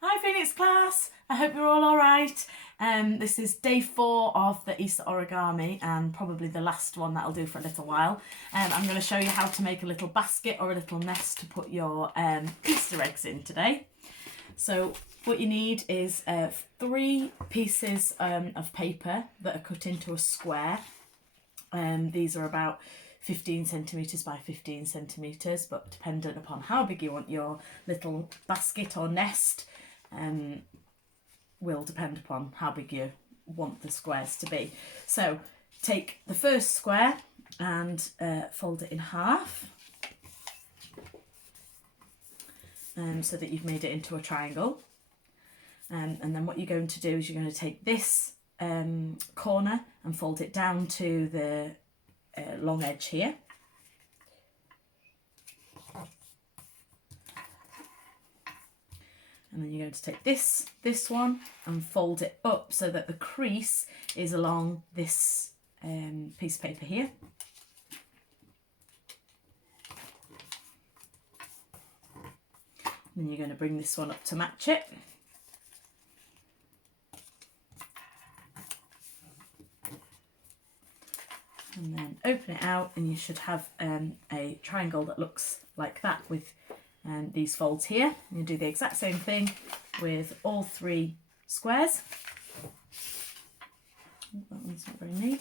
Hi Phoenix class, I hope you're all alright. This is day 4 of the Easter Origami and probably the last one that I'll do for a little while. I'm going to show you how to make a little basket or a little nest to put your Easter eggs in today. So what you need is 3 pieces of paper that are cut into a square. These are about 15 centimetres by 15 centimetres, but dependent upon how big you want your little basket or nest will depend upon how big you want the squares to be. So take the first square and fold it in half so that you've made it into a triangle. And then what you're going to do is you're going to take this corner and fold it down to the long edge here. And then you're going to take this one and fold it up so that the crease is along this piece of paper here. And then you're going to bring this one up to match it. And then open it out and you should have a triangle that looks like that with these folds here. And you do the exact same thing with all 3 squares. Oh, that one's not very neat.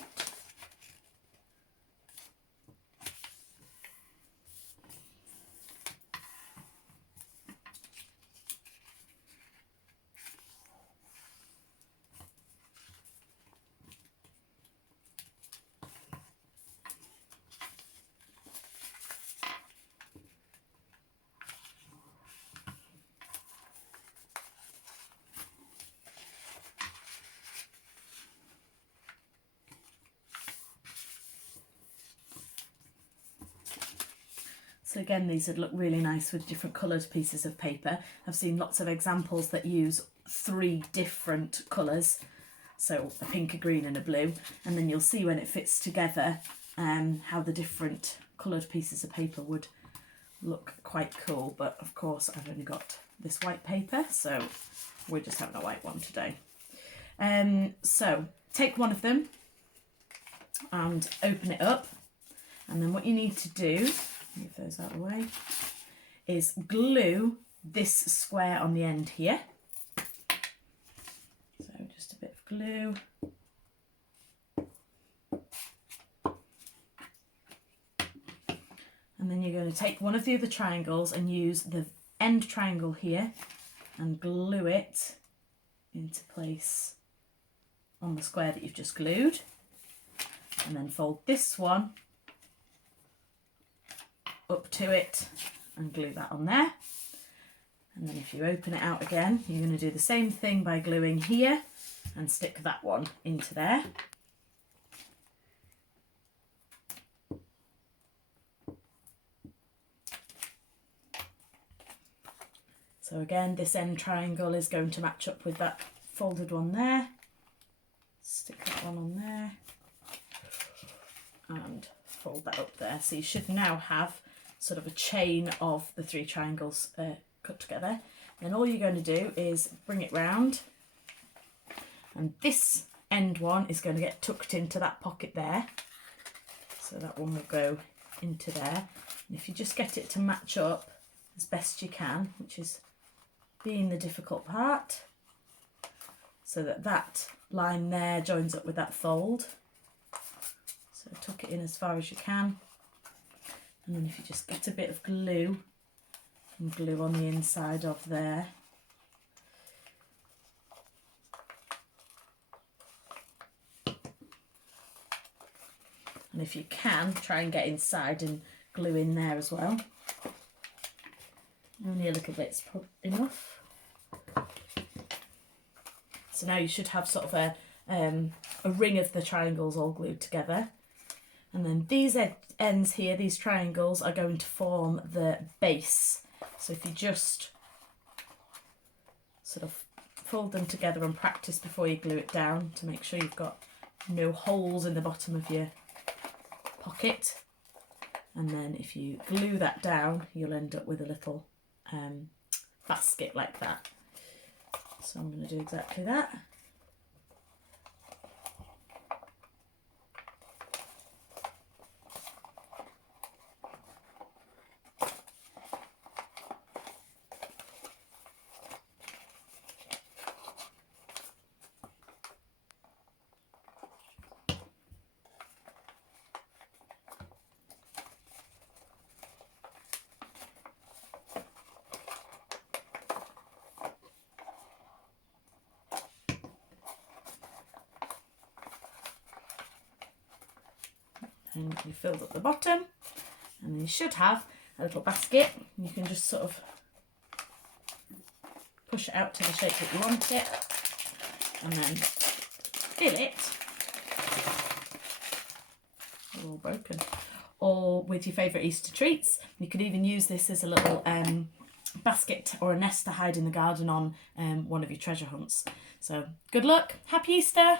So again, these would look really nice with different coloured pieces of paper. I've seen lots of examples that use 3 different colours, so a pink, a green and a blue, and then you'll see when it fits together how the different coloured pieces of paper would look quite cool. But of course I've only got this white paper, so we're just having a white one today. So take one of them and open it up, and then what you need to do, move those out of the way, is glue this square on the end here. So just a bit of glue. And then you're going to take one of the other triangles and use the end triangle here and glue it into place on the square that you've just glued. And then fold this one up to it and glue that on there. And then if you open it out again, you're going to do the same thing by gluing here and stick that one into there. So again, this end triangle is going to match up with that folded one there. Stick that one on there and fold that up there. So you should now have sort of a chain of the 3 triangles cut together. And all you're going to do is bring it round, and this end one is going to get tucked into that pocket there. So that one will go into there. And if you just get it to match up as best you can, which is being the difficult part, so that that line there joins up with that fold. So tuck it in as far as you can. And then if you just get a bit of glue and glue on the inside of there. And if you can, try and get inside and glue in there as well. Only a little bit's enough. So now you should have sort of a ring of the triangles all glued together. And then these ends here, these triangles, are going to form the base. So if you just sort of fold them together and practice before you glue it down to make sure you've got no holes in the bottom of your pocket. And then if you glue that down, you'll end up with a little basket like that. So I'm going to do exactly that. And you filled up the bottom, and then you should have a little basket. You can just sort of push it out to the shape that you want it, and then fill it, all broken, or with your favourite Easter treats. You could even use this as a little basket or a nest to hide in the garden on one of your treasure hunts. So good luck, happy Easter!